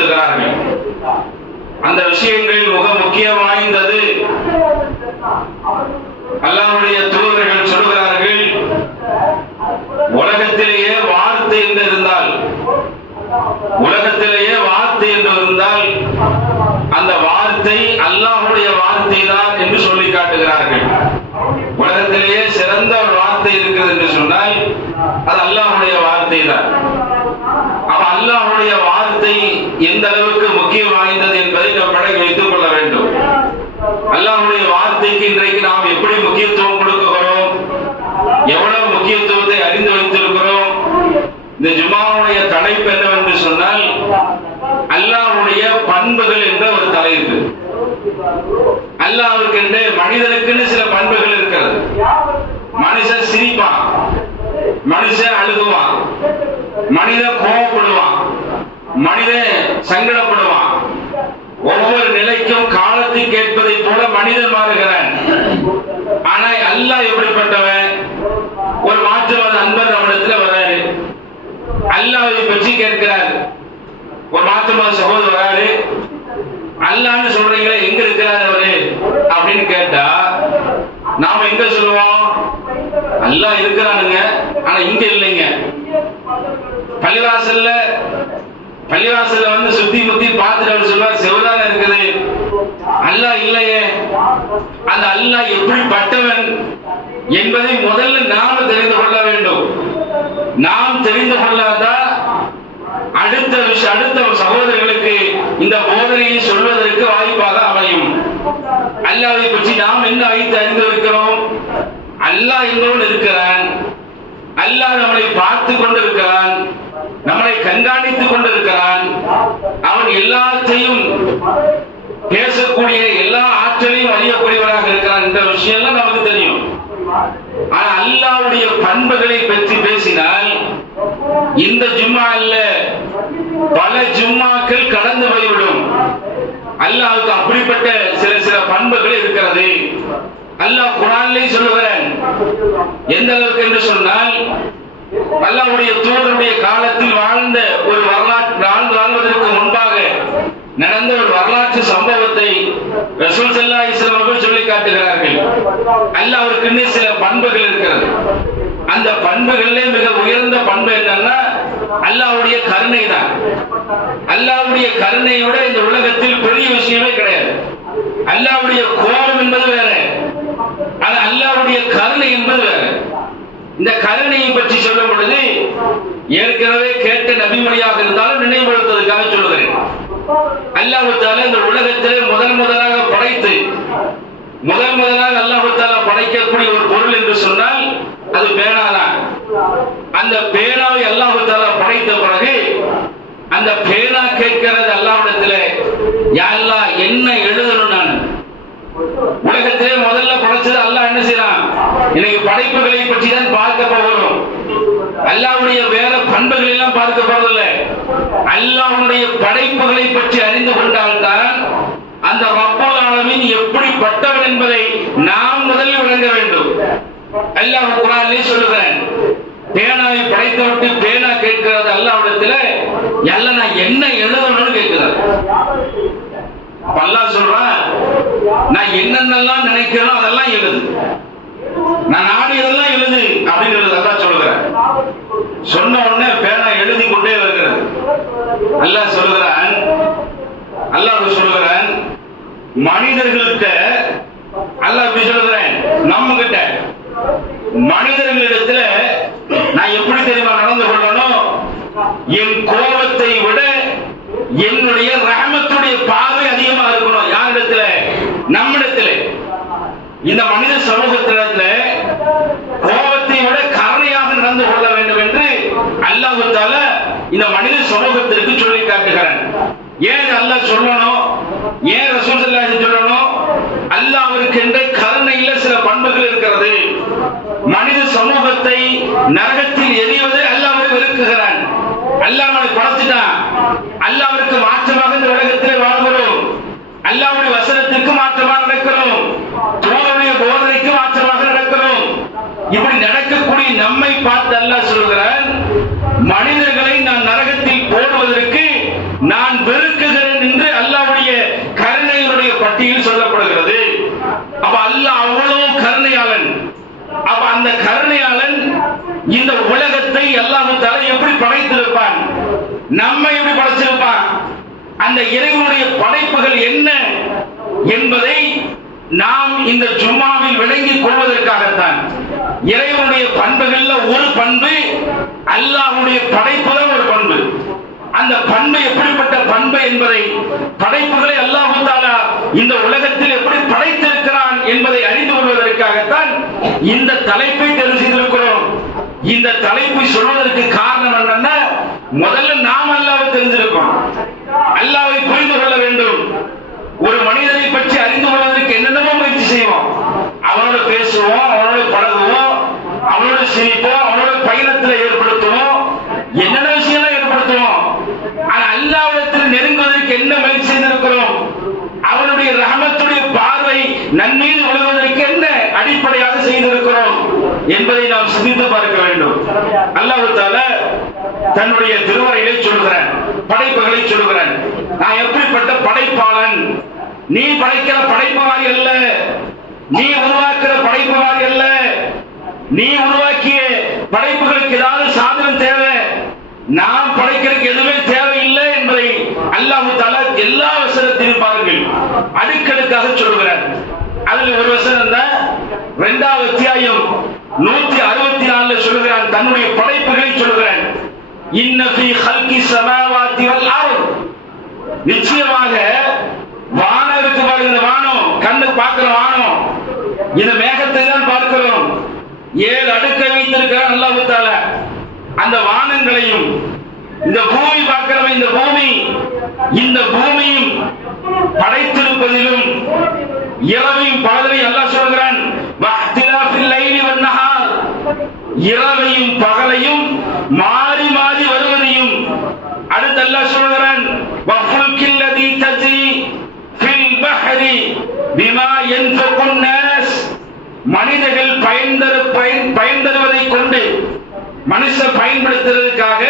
ஞாபகப்படுத்துகிறார்கள். அந்த விஷயங்களில் மிக முக்கியம் வாய்ந்தது அல்லாஹ்வுடைய தூதர்கள் சொல்கிறார்கள், உலகத்திலேயே வார்த்தை என்று இருந்தால் அந்த வார்த்தை அல்லாஹ்வுடைய வார்த்தை தான் என்று சொல்லி காட்டுகிறார்கள். உலகத்திலேயே சிறந்த ஒரு வார்த்தை இருக்கிறது என்று சொன்னால் அது அல்லாஹ்வுடைய வார்த்தை தான். அப்ப அல்லாஹ்வுடைய வார்த்தை எந்த அளவுக்கு முக்கியம் வாய்ந்தது என்பதை நாம் பழகி வைத்துக் கொள்ள வேண்டும். அல்லாஹ்வுடைய வார்த்தைக்கு இன்றைக்கு நாம் எப்படி முக்கியத்துவம் கொடுக்கிறோம், எவ்வளவு முக்கியத்துவத்தை அறிந்து வைத்திருக்கிறோம். இந்த ஜும்மாவுடைய தலைப்பு என்னவென்று சொன்னால் அல்லாஹ்வுடைய பண்புகள் என்ற ஒரு தலைப்பு. அல்லாஹ்வுக்கு மனிதனுக்குன்னு சில பண்புகள் இருக்கிறது. மனுஷன் சிரிப்பான், மனுஷன் அழுகுவான், மனிதன் கோபப்படுவான், மனிதன் சங்கடப்படுவான். ஒவ்வொரு நிலைக்கும் காலத்தை கேட்பதை போல மனிதன் மாறுகிறான். ஆனா அல்லாஹ் எப்படிப்பட்டவன்? ஒரு மாற்றுவாத அன்பர் நம்மிடத்தில் வராரு, அல்லாஹ்வை பற்றி கேட்கிறார். ஒரு மாற்றுவாத சகோதரர் வராரு, அல்லாஹ்னு சொல்றீங்களே, எங்க இருக்கிறார் அவரு அப்படின்னு கேட்டா நாம எங்க சொல்லுவோம்? அல்லாஹ் இருக்கிறானுங்க, ஆனா இங்க இல்லைங்க. பள்ளிவாசல்ல வந்து சுத்தி முத்தி பார்த்துட்டு அவர் சொல்வார், செவதான இருக்குது, அல்லாஹ் இல்லையே. அந்த அல்லாஹ் எப்படிப்பட்டவன் என்பதை முதல்ல நாம தெரிந்து கொள்ள வேண்டும். நாம் தெரிந்து கொள்ளாதான் அடுத்த சகோதரர்களுக்கு இந்த போதனையை சொல்வதற்கு வாய்ப்பாக அமையும். அல்லாஹ்வை பற்றி நாம் என்ன அறிந்து இருக்கிறோம்? அல்லாஹ் எங்கோடு இருக்கிறான், அல்லாஹ் நம்மளை பார்த்து கொண்டிருக்கிறான், நம்மளை கண்காணித்துக் கொண்டிருக்கிறான். அவன் எல்லாத்தையும் பேசக்கூடிய எல்லா ஆற்றலையும் அறியக்கூடியவராக இருக்கிறான். இந்த விஷயம் எல்லாம் நமக்கு தெரியும். ஆனா அல்லாஹ்வுடைய பண்புகளை பற்றி பேசினால் இந்த ஜும்மா அல்ல, பல ஜும்மாக்கள் கடந்து போய்விடும். அல்லாஹ்வுக்கு அப்படிப்பட்ட சில பண்புகள் இருக்கிறது. அல்லாஹ் குர்ஆனிலே சொல்லுகிறான். எந்த அளவுக்கு என்று சொன்னால் அல்லாஹ்வுடைய தூதருடைய காலத்தில் வாழ்ந்த ஒரு வாழ்வதற்கு முன்பாக நடந்த ஒரு வரலாற்று சம்பவத்தை ரசூல் ஸல்லல்லாஹு அலைஹி வஸல்லம் அவர்கள் சொல்லி காட்டுகிறார்கள். அல்லாஹ்வுக்கு சில பண்புகள் இருக்கிறது. அந்த பண்புகளிலே மிக உயர்ந்த பண்பு என்னன்னா அல்லாஹ்வுடைய கருணை தான். அல்லாஹ்வுடைய கருணையை விட இந்த உலகத்தில் பெரிய விஷயமே கிடையாது. அல்லாஹ்வுடைய கோபம் என்பது வேற, அது அல்லாஹ்வுடைய கருணை என்பது வேற. இந்த கருணையை பற்றி சொல்லும் பொழுது ஏற்கனவே கேட்ட நபிமொழியாக இருந்தாலும் நினைவுபடுத்துவதற்காக சொல்லுகிறேன். அல்லாஹ் தஆலா இந்த உலகத்திலே முதலாக படைத்து முதலாக அல்லாஹ் தஆலா படைக்கக்கூடிய ஒரு பொருள் என்று சொன்னால் அது பேனா தான். அந்த பேனாவை அல்லாஹ் தஆலா படைத்த பிறகு அந்த பேனா கேட்கிறது அல்லாஹ்விடத்திலே, யா அல்லாஹ் என்ன எழுதணும்? நான் உலகத்திலே முதல்ல படைச்சது அல்லாஹ் என்ன செய்யறான்? இன்னைக்கு படைப்புகளை பற்றி தான் பார்க்க போகிறோம். அல்லாஹ்வுடைய வேற பண்புகள் எல்லாம் பார்க்க போறதில்லை. அல்லாஹ்வுடைய படைப்புகளை பற்றி அறிந்து கொண்டால்தான் அந்த ரப்பல் ஆலமீன் எப்படிப்பட்டவன் என்பதை நாம் முதலில் விளங்க வேண்டும். அல்லாஹ் குர்ஆனிலே சொல்லுகிறான், பேனாவை படைத்துவிட்டு பேனா கேட்கிறது அல்லாஹ்விடத்திலே, யல்ல நான் என்ன எழுதணும்னு கேட்கிறார். அல்லாஹ் சொல்றான், நான் என்னென்னலாம் நினைக்கிறேன் அதெல்லாம் எழுது, நான் நாடியதெல்லாம் எழுது அப்படின்னு அல்லாஹ் சொல்லுகிறார். சொன்ன உடனே பேனா எழுதி கொண்டே வருகிறது. அல்லாஹ் சொல்லுகிறான் மனிதர்கள்கிட்ட அல்லாஹ் எப்படி சொல்லுகிறேன்? நம்ம கிட்ட மனிதர்களிடத்துல நான் எப்படி தெரியுமா நடந்து கொள்ளணும்? என் கோபத்தை விட என்னுடைய ரஹமத்துடைய பார்வை அதிகமா இருக்கணும். யாரிடத்துல? நம்மிடத்துல. இந்த மனித சமூகத்திடத்துல கோபத்தை விட கருணையாக நடந்து கொள்ள வேண்டும் என்று அல்லாஹ் தஆலா இந்த மனித சமூகத்திற்கு சொல்லி காட்டுகிறான். ஏன் அல்லாஹ் சொல்லணும்? ஏன் ரசூல் ஸல்லல்லாஹு அலைஹி வஸல்லம் சொல்லணும்? அல்லாஹ்விற்கு என்ற கருணையில சில பண்புகள் இருக்கிறது. மனித சமூகத்தை நரகத்தில் எரிவது அல்லாஹ்வை வெறுக்குகிறான். அல்லாஹ்வை படைச்சிட்டான். அல்லாஹ்விற்கு மாற்றமாக இந்த உலகத்தில் வாழ்கிறோம். அல்லாஹ்வுடைய வசனத்துக்கு மாற்றமாக நடக்கிறோம். தூதருடைய போதனைக்கு மாற்றமாக நடக்கிறோம். இப்படி நடக்கக்கூடிய நம்மை பார்த்து அல்லாஹ் சொல்கிறான், மனிதர்களை நான் நரகத்தில் போடுவதற்கு நான் வெறுக்குகிறேன் என்று அல்லாஹ்வுடைய கருணையினுடைய பட்டியல் சொல்லப்படுகிறது. அப்ப அல்லாஹ் அவ்வளவு கருணையாளன். அப்ப அந்த கருணையாளன் இந்த உலகத்தை அல்லாஹ் தஆலா எப்படி படைத்திருப்பான், நம்மை எப்படி படைச்சிருப்பான், அந்த இறைவனுடைய படைப்புகள் என்ன என்பதை நாம் இந்த ஜும்மாவில் விளங்கிக் கொள்வதற்காகத்தான். இறைவனுடைய பண்புகள்ல ஒரு பண்பு அல்லாஹ்வுடைய படைப்பு தான் ஒரு பண்பு. அந்த பண்பு எப்படிப்பட்ட பண்பு என்பதை, படைப்புகளை அல்லாஹ் தஆலா இந்த உலகத்தில் எப்படி படைத்திருக்கிறான் என்பதை அறிந்து கொள்வதற்காகத்தான் இந்த தலைப்பை தேர்வு செய்திருக்கிறோம். இந்த தலைப்பை சொல்வதற்கு காரணம் என்னன்னா, முதல்ல நாம் அல்லாஹ்வை தெரிஞ்சிருக்கோம், அல்லாஹ்வை புரிந்து கொள்ள வேண்டும். ஒரு மனிதனை பற்றி அறிந்து கொள்வதற்கு என்னென்னமோ முயற்சி செய்வோம். அவனோட பேசுவோம், அவனோட பழகுவோம், அவனோட சிரிப்போம், அவனோட பயணத்தில் ஏற்படுத்துவோம், என்னென்ன விஷயங்கள் ஏற்படுத்துவோம். ஆனா அல்லாஹ்விடத்தில் நெருங்குவதற்கு என்ன முயற்சி செய்திருக்கிறோம், அவனுடைய ரஹமத்துடைய பார்வை நன்மீது விழுவதற்கு என்ன அடிப்படையாக செய்திருக்கிறோம் என்பதை நாம் சிந்தித்து பார்க்க வேண்டும். அல்லாஹ் தஆலா தன்னுடைய திருமறையிலே சொல்கிறான், படைப்புகளை சொல்கிறான். நான் எப்படிப்பட்ட படைப்பாளன், நீ படைக்கிற படைப்புவாரி அல்ல, நீ உருவாக்குற படைப்புவாரி அல்ல, நீ உருவாக்கிய படைப்புகளுக்கு ஏதாவது சாதனம் தேவை, நாம் படைக்கிறதுக்கு எதுவுமே தேவையில்லை என்பதை அல்லாஹ் தஆலா எல்லா வசனத்திலும் பாருங்கள் அடுக்கடுக்காக சொல்கிறார். அதில் ஒரு வசனம் தான் 2வது அத்தியாயம் 164 சொல்கிறான், தன்னுடைய படைப்புகளை சொல்கிறான். இன்ன ஃபீ ஹல்கி ஸமாவாதி வல் அர்த், நிச்சயமாக வானம் இருக்கு பாருங்க, இந்த வானம் கண்ணு பார்க்கிற வானம், இந்த மேகத்தை தான் பார்க்கிறோம். 7 அடுக்கை வைத்திருக்கிறான் அல்லாஹ் தஆலா. அந்த வானங்களையும் இந்த பூமி பார்க்கிறவன், இந்த பூமி, இந்த பூமியும் படைத்திருப்பதிலும் இரவையும் பகலையும் அல்லாஹ் சொல்கிறான், வஹ்திலாஃபில் லைலி வன் நஹார், இரவையும் பகலையும் மாறி மாறி வருவதையும். அடுத்து அல்லாஹ் சொல்கிறான், வஃபுல்கில் லதி தஜி ஃபில் பஹ்ரி பிமா யன்ஃபகுன் நாஸ், மனிதர்கள் பயன்தருவதை கொண்டு, மனுஷன் பயன்படுத்துவதற்காக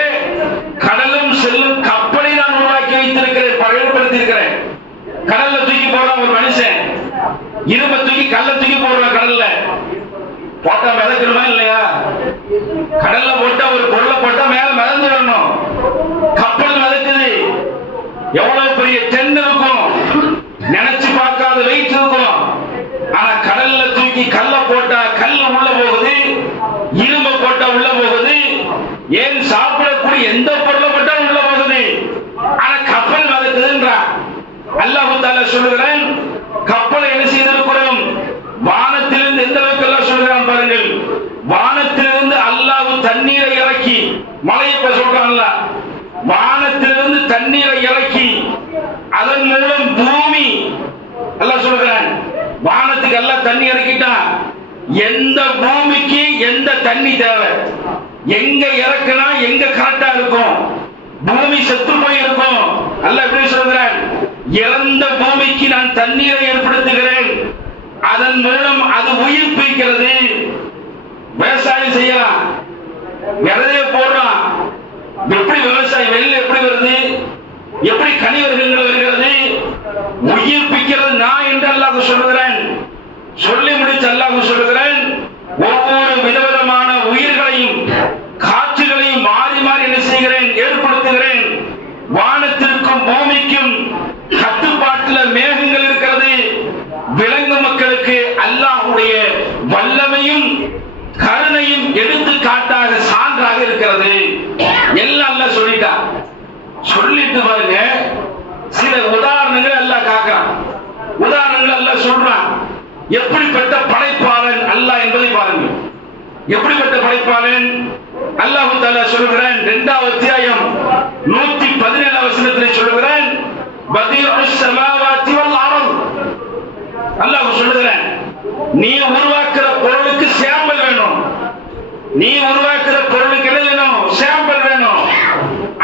கடலும் செல்லும் கப்பலை நான் உருவாக்கி வைத்திருக்கிறேன், பயன்படுத்தியிருக்கிறேன். கடல்ல தூக்கி போறான் ஒரு மனுஷன், இரும்ப தூக்கி கல்ல தூக்கி போடுறான், கடல்ல போட்டா மிதக்கணுமா இல்லையா? கடல்ல போட்டா ஒரு பொருளை போட்டா மேல மிதந்து வரணும். கப்பல் மிதக்குது, எவ்வளவு பெரிய டென் இருக்கும், நினைச்சு பார்க்காத வெயிட் இருக்கும். ஆனா கடல்ல தூக்கி கல்ல போட்டா கல்லு உள்ள போகுது, இரும்பு போட்டா உள்ள போகுது, ஏன் சாப்பிடக்கூடிய எந்த பொருளை போட்டா உள்ள போகுது. ஆனா கப்பல் மிதக்குதுன்றான். அல்லாஹ் தஆலா சொல்லுகிறான், கப்பலை என்ன செய்திருக்கிறோம், வானத்திலிருந்து எந்த அளவுக்கு எல்லாம் சொல்கிறான் பாருங்கள். வானத்திலிருந்து அல்லாஹ் தண்ணீரை இறக்கி, மழையை இப்ப சொல்றான்ல, வானத்திலிருந்து தண்ணீரை இறக்கி அதன் மூலம் பூமி, அல்லாஹ் சொல்கிறான், வானத்துக்கு எல்லாம் தண்ணி இறக்கிட்டான். எந்த பூமிக்கு எந்த தண்ணி தேவை, எங்க இறக்குனா எங்க கரெக்டா இருக்கும், பூமி செத்து போய் இருக்கும். அல்லாஹ் எப்படி சொல்கிறான், இறந்த பூமிக்கு நான் தண்ணீரை ஏற்படுத்துகிறேன், அதன் மூலம் அது உயிர் பிடிக்கிறது. விவசாயம் செய்யலாம், விதைய போடுறான், எப்படி விவசாயம் வெளியில எப்படி வருது, எப்படி கனிவர்கள் வருகிறது, உயிர்ப்பிக்கிறது நான் என்று அல்லாஹ் சொல்லுகிறேன். சொல்லி முடிச்சு அல்லாஹ் சொல்லுகிறேன், ஒவ்வொரு விதவிதமான உயிர்களையும் காட்சிகளையும் மாறி மாறி என்ன செய்கிறேன், ஏற்படுத்துகிறேன். வானத்திற்கும் பூமிக்கும் கட்டுப்பாட்டில் மேகங்கள் இருக்கிறது. விலங்கு மக்களுக்கு அல்லாஹ்வுடைய வல்லமையும் கருணையும் எடுத்துக்காட்டாக சான்றாக இருக்கிறது. எல்லாம் அல்லாஹ் சொல்லிட்டான். சொல்லிட்டு பாருங்க, சில உதாரணங்கள் அல்லாஹ் காக்குறான், உதாரணங்கள் அல்லாஹ் சொல்றான். எப்படிப்பட்ட படைப்பாளன் அல்லாஹ் என்பதை பாருங்கள். எப்படிப்பட்ட படைப்பாளன் அல்லாஹ் தஆலா சொல்கிறான். 2வது அத்தியாயம் 117 வசனத்தில் சொல்கிறான், பதீஉஸ் ஸமாவாதி வல் அர்த். அல்லாஹ் சொல்கிறான், நீ உருவாக்குற பொருளுக்கு சாம்பிள் வேணும், நீ உருவாக்குற பொருளுக்கு என்ன வேணும், சாம்பிள் வேணும்.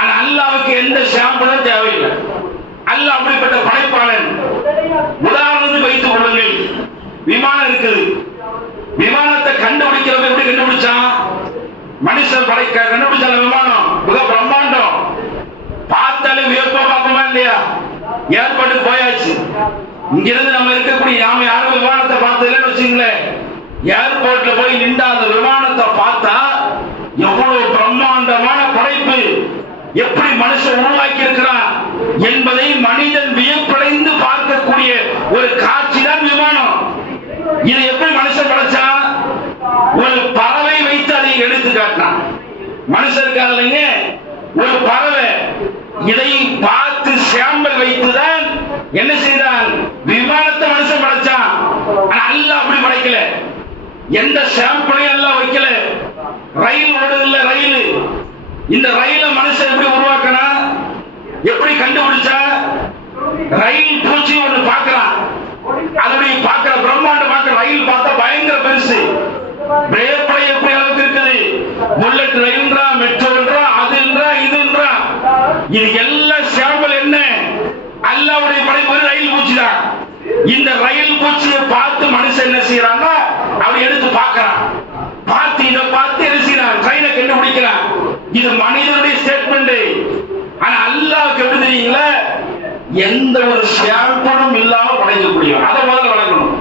ஆனா அல்லாஹ்வுக்கு எந்த சாம்பிளும் தேவையில்லை. அல்லாஹ் அப்படிப்பட்ட படைப்பாளன். உதாரணத்துக்கு வைத்துக் கொள்ளுங்கள், விமானம் இருக்குது. விமானத்தை கண்டுபிடிக்கிறவங்க எப்படி கண்டுபிடிச்சான், மனுஷன் கண்டுபிடிச்சால விமானம் மிக பிரம்மாண்டம், பார்த்தாலே வியப்பா இல்லையா? ஏர்போர்ட்டுக்கு போயாச்சு. இங்கிருந்து நம்ம இருக்கக்கூடிய நாம யாரும் விமானத்தை பார்த்ததுன்னு வச்சுங்களேன், ஏர்போர்ட்ல போய் நின்றா அந்த விமானத்தை பார்த்தா எவ்வளவு பிரம்மாண்டமான படைப்பு, எப்படி மனுஷன் உருவாக்கி இருக்கிறான் என்பதை மனிதன் வியப்படைந்து பார்க்கக்கூடிய ஒரு காட்சி தான் விமானம். இது எப்படி மனுஷன் படைச்சா? ஒரு பறவை வைத்து அதை எடுத்து காட்டினான். மனுஷனுக்கு இல்லைங்க, ஒரு பறவை இதை பார்த்து சாம்பல் வைத்துதான் என்ன செய்தான்? விமானத்தை மனுஷன் படைச்சான். அல்லாஹ் அப்படி படைக்கல, எந்த சாம்பிளையும் அல்லாஹ் வைக்கல. ரயில் ஓடுதில்ல, ரயில், இந்த ரயில மனுஷன் எப்படி உருவாக்கினா, எப்படி கண்டுபிடிச்சா? ரயில் பூச்சி ஒன்று பார்க்கலாம், அதனுடைய பார்க்கிற பிரம்மாண்டம் பார்க்கிற ரயில் பார்த்தா பயங்கர பெருசு. பிரேப்படை எப்படி அளவுக்கு இருக்குது? புல்லட் ரயில்ன்றா, மெட்ரோன்றா, அதுன்றா, இதுன்றா. இது எல்லாம் சாம்பிள் என்ன? அல்லாஹ்வுடைய படைப்பு ரயில் பூச்சி தான். இந்த ரயில் பூச்சியை பார்த்து மனுஷன் என்ன செய்யறான்னா, அவன் எடுத்து பார்க்கறான். பார்த்து இதை பார்த்து என்ன செய்யறான்? ட்ரெயினை கண்டுபிடிக்கிறான். இது மனிதனுடைய ஸ்டேட்மெண்ட். ஆனா அல்லாஹ்வுக்கு எப்படி தெரியுங்களா? எந்த ஒரு சாம்பிளும் இல்லாம படைக்கக்கூடிய, அதை முதல்ல வளர்க்கணும்.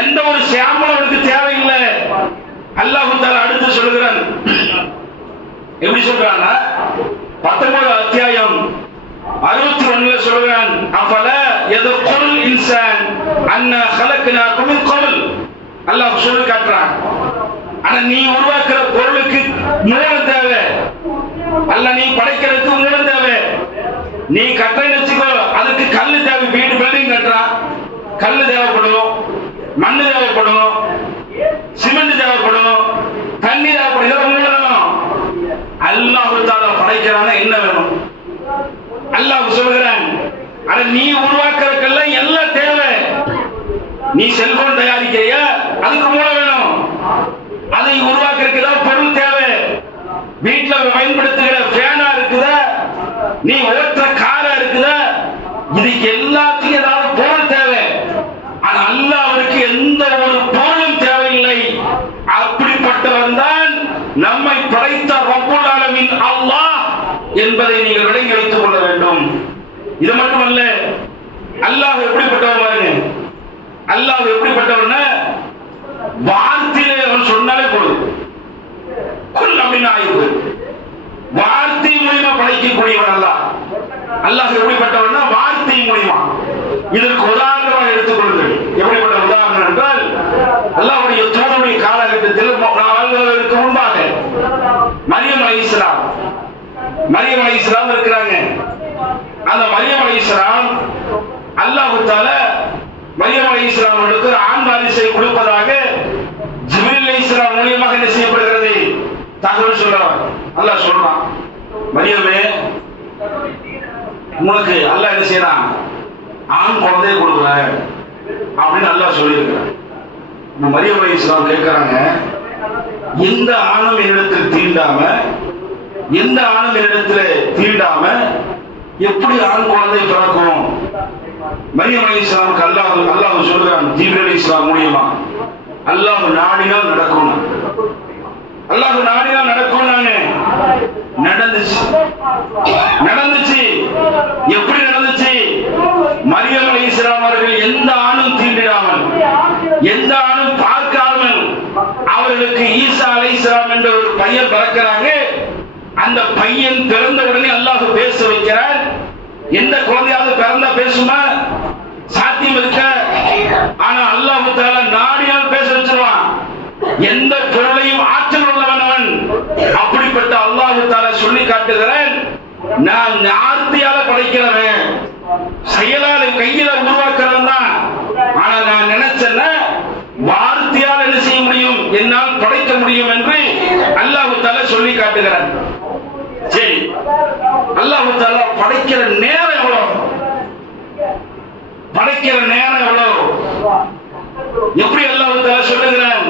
எந்த ஒரு சாம்பிளும் அவனுக்கு தேவையில்லை. அல்லாஹ் தஆலா அடுத்து சொல்லுகிறான். எப்படி சொல்றான்னா, 19 அத்தியாயம் 61ல சொல்றான், அஃபல யதுகுல் இன்சான் அன்னா خلقناكم من قبل. அல்லாஹ் சொல்லி காட்டுறான். ஆனா நீ உருவாக்குற பொருளுக்கு மூலம் தேவை. அல்ல, நீ படைக்கிறதுக்கு மூலம் தேவை. நீ கட்டணம் வச்சுக்கோ, அதுக்கு கல்லு தேவை. வீடு பில்டிங் கட்டுறான், கல்லு தேவைப்படும், மண்ணு தேவைப்படும், சிமெண்ட் தேவைப்படும், தண்ணி தேவைப்படும். இதெல்லாம் மூலம். அல்லாஹ் தஆலா படைக்கிறான என்ன வேணும்? அல்லாஹ் சொல்கிறான், அட நீ உருவாக்குறதுக்கெல்லாம் எல்லாம் தேவை. நீ செல்போன் தயாரிக்கிறியா, அதுக்கு மூலம் வேணும். அதை உருவாக்குறதுக்கு ஏதாவது பொருள் தேவை. வீட்டுல பயன்படுத்துகிற ஃபேனா இருக்குதா, நீ ஓட்டுற காரா இருக்குதா, இதுக்கு எல்லாத்துக்கும் ஏதாவது பொருள் தேவை. ஆனா அல்லாஹ்வுக்கு எந்த ஒரு பொருளும் தேவையில்லை. அப்படிப்பட்டவன் தான் நம்மை படைத்த ரப்புல் ஆலமீன் அல்லாஹ் என்பதை நீங்கள் விளங்கி வைத்துக் கொள்ள வேண்டும். இது மட்டுமல்ல, அல்லாஹ் எப்படிப்பட்டவன் பாருங்க. அல்லாஹ் எப்படிப்பட்டவன்? வார்த்தையிலே அவன் சொன்னாலே போதும். குல் அமின் ஆய்வு, வார்த்தை மூலமா படைக்கக்கூடியவன் அல்லாஹ். அல்லாஹ் எப்படிப்பட்டவன்? வார்த்தை மூலமா. இதற்கு உதாரணமாக எடுத்துக்கொள்ளுங்கள். எப்படிப்பட்ட உதாரணம் என்றால், அல்லாஹ்வுடைய தூதருடைய காலகட்டத்தில் வாழ்வதற்கு முன்பாக மரியம் அலைஹிஸ்ஸலாம், மரியம் அலைஹிஸ்ஸலாம் இருக்கிறாங்க. அந்த மரியம் அலைஹிஸ்ஸலாம் அல்லாஹ் தஆலா மரியம் அலைஹிஸ்ஸலாமுக்கு ஆண் வாரிசை கொடுப்பதாக ஜிப்ரீல் அலைஹிஸ்ஸலாம் மூலமாக என்ன செய்யப்படுகிறது? தகவல் சொல்றான். அல்லாஹ் சொல்றான், மரியமே உனக்கு அல்லாஹ் என்ன செய்யறான்? ஆண் குழந்தையை கொடுக்குற அப்படின்னு அல்லாஹ் சொல்லியிருக்கிறான். மரியம் அலைஹிஸ்ஸலாம் கேட்கிறாங்க, எந்த ஆணும் என்னிடத்தில் தீண்டாம, எந்த ஆணும் என்னிடத்தில் தீண்டாம எப்படி ஆண் குழந்தை பிறக்கும்? மரியம் அலைஹிஸ்ஸலாமுக்கு அல்லாஹ் சொல்றான் ஜிப்ரீல் அலைஹிஸ்ஸலாம் மூலமா, அல்லாஹ் நாடினால் நடக்கும். அல்லாஹ் நாடினால் நடக்கும். நடந்துச்சு, நடந்துச்சு. எப்படி நடந்துச்சு? மரியம் அலைஹிஸ்ஸலாம் அவர்கள் எந்த ஆணும் தீண்டிடாமல், எந்த ஆணும் பார்க்காமல் அவர்களுக்கு ஈசா அலைஹிஸ்ஸலாம் என்ற ஒரு பையன் பிறக்கிறாங்க. அந்த பையன் பிறந்த உடனே அல்லாஹ் பேச வைக்கிறார். எந்த குழந்தையாவது பிறந்தா பேசுமா? சாத்தியம் இருக்க. ஆனா அல்லாஹ் தஆலா நாடினால் பேச வச்சிருவான். எந்த பொருளையும் ஆற்றல் உள்ளவன் அவன். அப்படிப்பட்ட அல்லாஹ் தஆலா சொல்லி காட்டுகிறான், நான் வார்த்தையால படைக்கிறவன், செயலால கையில உருவாக்குறவன் தான். ஆனா நான் நினைச்சேன்னா வார்த்தையால் என்ன செய்ய முடியும், என்னால் படைக்க முடியும் என்று அல்லாஹ் தஆலா சொல்லி காட்டுகிறான். சரி, அல்லாஹ் தஆலா படைக்கிற நேரம் எவ்வளவு, படைக்கிற நேரம் எவ்வளவு, எப்படி அல்லாஹ் தஆலா சொல்லுகிறான்?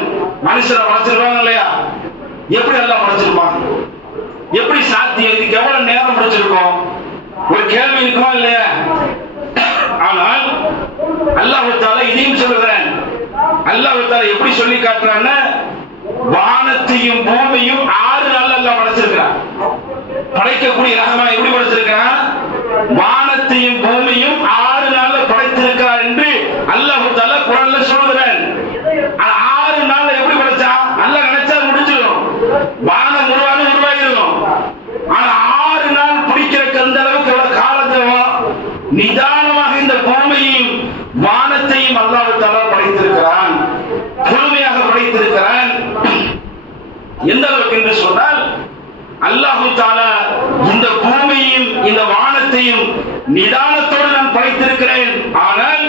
மனுஷரை படைச்சிருவாங்க இல்லையா? எப்படி அல்லாஹ் படைச்சிருப்பான்? எப்படி சாத்தியம்? இதுக்கு எவ்வளவு நேரம் படைச்சிருக்கோம்? ஒரு கேள்வி இருக்குமா இல்லையா? ஆனால் அல்லாஹ் தஆலா இதையும் சொல்லுகிறான். அல்லாஹ் தஆலா எப்படி சொல்லி காட்டுறான்னா, வானத்தையும் பூமியும் 6 நாள் அல்லாஹ் படைச்சிருக்கிறான். படைக்கக்கூடிய ரஹ்மான் எப்படி படைச்சிருக்கிறான்? வானத்தை வானத்தையும் பூமியும் 6 நாள்ல படைத்திருக்கிறார் என்று அல்லாஹ் தஆலா குர்ஆன்ல சொல்கிறார். 6 நாள்ல எப்படி படைச்சா? அல்லாஹ் நினைச்சா முடிஞ்சிடும், வானம் உருவாகிடும். ஆனா 6 நாள் பிடிக்கிறதுக்கு அந்த அளவுக்கு எவ்வளவு காலத்தேவா? நிதானமாக இந்த பூமியையும் வானத்தையும் அல்லாஹ் தஆலா படைத்திருக்கிறான், முழுமையாக படைத்திருக்கிறான். எந்த அளவுக்கு என்று சொன்னால் அல்லாஹ் தஆலா இந்த பூமியையும் இந்த வானத்தையும் நிதானத்தோடு நான் படைத்திருக்கிறேன், ஆனால்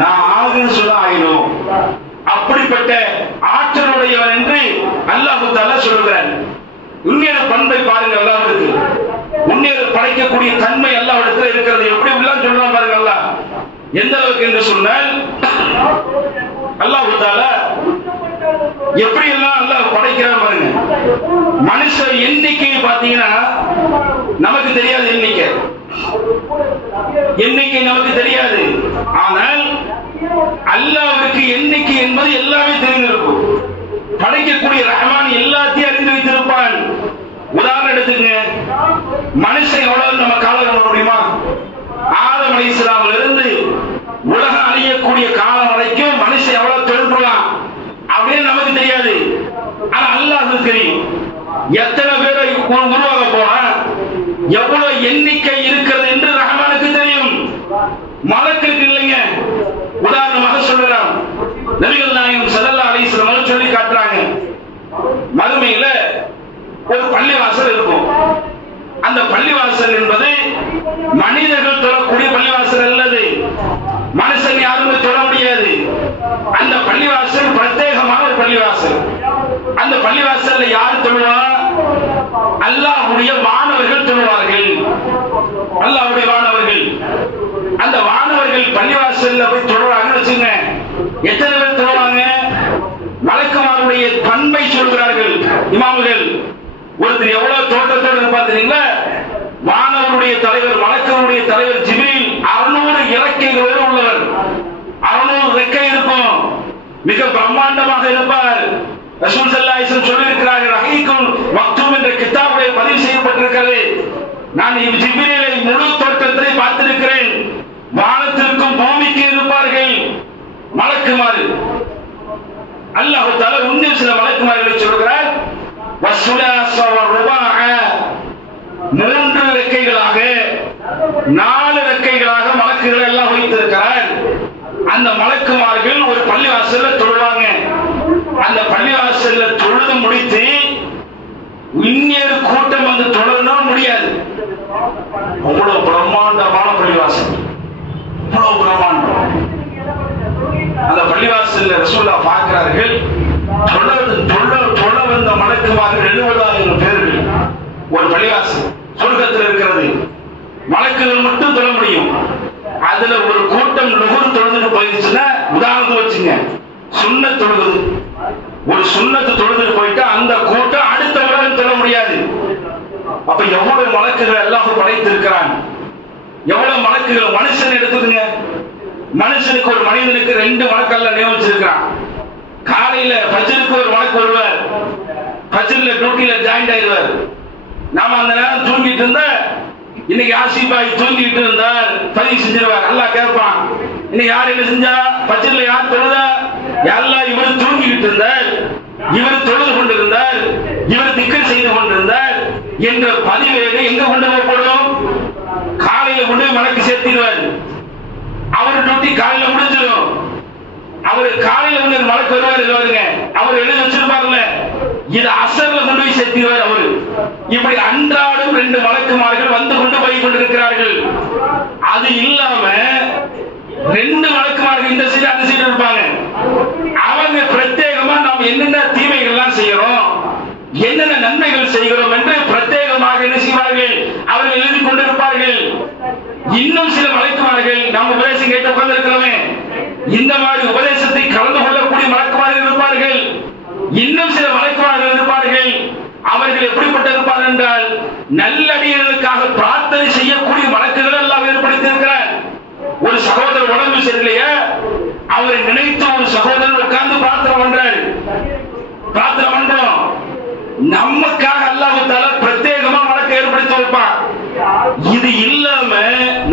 நான் ஆகுன்னு சொல்ல ஆயிடும். அப்படிப்பட்ட ஆற்றலுடையவன் என்று அல்லாஹ் தஆலா சொல்கிறான். உண்மையான பண்பை பாருங்க, அல்லாஹ்வுக்கு உண்மையை படைக்கக்கூடிய தன்மை அல்லாஹ்விடத்தில் இருக்கிறது. எப்படி எல்லாம் சொல்றான் பாருங்க அல்லாஹ். எந்த அளவுக்கு என்று சொன்னால் அல்லாஹ் தஆலா எப்படி எல்லாம் அல்லாஹ் படைக்கிறான் பாருங்க. மனுஷன் எண்ணிக்கை பாத்தீங்கன்னா நமக்கு தெரியாது, எண்ணிக்கை நமக்கு தெரியாது. ஆனால் அல்லாஹ்வுக்கு எண்ணிக்கை என்பது எல்லாமே தெரிந்திருக்கும். படைக்கக்கூடிய ரஹ்மான் எல்லாத்தையும் அறிந்து வைத்திருப்பான். உதாரணம் எடுத்துங்க, மனுஷன் எவ்வளவு நம்ம காலம் பண்ண முடியுமா? ஆதம் அலைஹிஸ்ஸலாமில் இருந்து உலகம் அழியக்கூடிய காலம் வரைக்கும் மனுஷன் எவ்வளவு தோன்றுவான் அப்படின்னு நமக்கு தெரியாது. ஆனா அல்லாஹ்வுக்கு தெரியும். எத்தனை பேரை உருவாக போறான், எவ்வளவு எண்ணிக்கை இருக்கிறது என்று ரஹ்மானுக்கு தெரியும், மலக்குக்கு இல்லைங்க. உதாரணமாக சொல்லலாம், நபிகள் நாயகம் ஸல்லல்லாஹு அலைஹி வஸல்லம் சொல்லி காட்டுறாங்க. மறுமையில ஒரு பள்ளிவாசல் இருக்கும். அந்த பள்ளிவாசல் என்பது மனிதர்கள் தொழக்கூடிய பள்ளிவாசல் அல்லது மனுஷன் யாருமே தொழ முடியாது. அந்த பள்ளிவாசல் பிரத்யேகமான ஒரு பள்ளிவாசல். அந்த பள்ளிவாசல்ல யார் தொழுவா? அல்லாஹ்வுடைய வானவர்கள் தொழுவார்கள். அல்லாஹ்வுடைய வானவர்கள். அந்த வானவர்கள் பள்ளிவாசல்ல போய் தொழுறாங்கன்னு வச்சுங்க. எத்தனை பேர் தொழுவாங்க? மலக்குமாருடைய பண்பை சொல்கிறார்கள் இமாம்கள். ஒருத்தர் எவ்வளவு தோட்டத்தோடு பார்த்தீங்களா? வானவருடைய தலைவர், மலக்குடைய தலைவர் ஜிப்ரீல் 600 இறக்கைகளோடு உள்ளவர். 600 இறக்கை இருக்கும். மிக பிரம்மாண்டமாக இருப்பார். ரசூல் ஸல்லல்லாஹு அலைஹி வஸல்லம் சொல்லி இருக்கிறார்கள், ரஹீகுல் மக்தூம் என்ற கிதாபிலே பதிவு செய்யப்பட்டிருக்கிறது. நான் ஜிப்ரீலை முழு தோற்றத்தை பார்த்திருக்கிறேன். வானத்திற்கும் பூமிக்கும் இருப்பார்கள் மலக்குமார். அல்லாஹ் தஆலா இன்னும் சில மலக்குமார்களை சொல்கிறார், வஸ்ஸுலாஸ வர்ருபாஅ, 3 இறக்கைகளாக 4 இறக்கைகளாக மலக்குகளை எல்லாம் வைத்திருக்கிறார். அந்த மலக்குமார்கள் ஒரு பள்ளிவாசல்ல தொழுவாங்க. அந்த பள்ளிவாசல்ல தொழுது முடித்து இன்னொரு கூட்டம் வந்து தொழணும் முடியாது. அவ்வளவு பிரம்மாண்டமான பள்ளிவாசல், அவ்வளவு பிரம்மாண்டம். அந்த பள்ளிவாசல்ல ரசூலுல்லாஹ் பார்க்கிறார்கள், தொழ வந்த மலக்குமார்கள் 70,000 பேர்கள். ஒரு பள்ளிவாசல் சொர்க்கத்தில் இருக்கிறது. மலக்குகள் மட்டும் தொழ முடியும். அதுல ஒரு கூட்டம் லுஹர் தொழுதுட்டு போயிடுச்சுன்னா, உதாரணத்துக்கு வச்சுங்க, சுன்னத் தொழுது, ஒரு சுன்னத்து தொழுதுட்டு போயிட்டா அந்த கூட்டம் அடுத்த உலகம் தொழ முடியாது. அப்ப எவ்வளவு மலக்குகள் எல்லாம் படைத்திருக்கிறான், எவ்வளவு மலக்குகள். மனுஷன் எடுத்துதுங்க, மனுஷனுக்கு ஒரு மனிதனுக்கு 2 மலக்கல்ல நியமிச்சிருக்கிறான். காலையில ஃபஜ்ருக்கு ஒரு மலக்கு வருவார், ஃபஜ்ர்ல டியூட்டில ஜாயின் ஆயிடுவார். நாம அந்த நேரம் தூங்கிட்டு இருந்தா, இன்னைக்கு ஆசிபாய் தூங்கிட்டு இருந்தார், பதிவு செஞ்சிருவார். அல்லாஹ் கேட்பான், இன்னைக்கு யார் என்ன செஞ்சா? ஃபஜ்ர்ல யார் தொழுதா? அல்லாஹ் இவர் தூங்கிட்டு இருந்தார், இவர் தொழுது கொண்டிருந்தார், இவர் திக்ர் செய்து கொண்டிருந்தார் என்ற பதிவேடு எங்க கொண்டு போகப்படும்? காலையில கொண்டு மலக்கு சேர்த்திடுவார். அவர் டியூட்டி காலையில முடிஞ்சிடும். அவர் காலையில வந்து மலக்கு வருவாருங்க, அவர் எழுதி வச்சிருப்பாருல்ல, இது அசர்ல கொண்டு போய் சேர்த்திடுவார் அவரு. இப்படி அன்றாடம் 2 மலக்குமார்கள் வந்து கொண்டு போய் கொண்டிருக்கிறார்கள். அது இல்லாம 2 மலக்குமார்கள் இந்த சைடு அந்த சைடு இருப்பாங்க. அவங்க பிரத்யேகமா நாம் என்னென்ன தீமைகள் எல்லாம் செய்யறோம், என்னென்ன நன்மைகள் செய்கிறோம் என்று பிரத்யேகமாக என்ன செய்வார்கள்? அவர்கள் எழுதி கொண்டிருப்பார்கள். இன்னும் சில மலக்குமார்கள், நாம் உபதேசம் கேட்டு உட்கார்ந்திருக்கிறோமே, இந்த மாதிரி உபதேசத்தை கலந்து கொள்ளக்கூடிய மலக்குமார்கள் இருப்பார்கள். இன்னும் சில மலக்குமார்கள் இருப்பார்கள். அவர்கள் எப்படிப்பட்ட இருப்பார்கள் என்றால், நல்லடியர்களுக்காக பிரார்த்தனை செய்யக்கூடிய மலக்குகள் எல்லாம் ஏற்படுத்தியிருக்கிறார். ஒரு சகோதரர் உடம்பு சரியில்லையா, அவரை நினைத்து ஒரு சகோதரர் உட்கார்ந்து பிரார்த்தனை பண்றாரு. பிரார்த்தனை பண்றோம், நமக்காக அல்லாஹ் தஆலா பிரத்யேகமா மலக்கு ஏற்படுத்தி வைப்பான். இது இல்லாம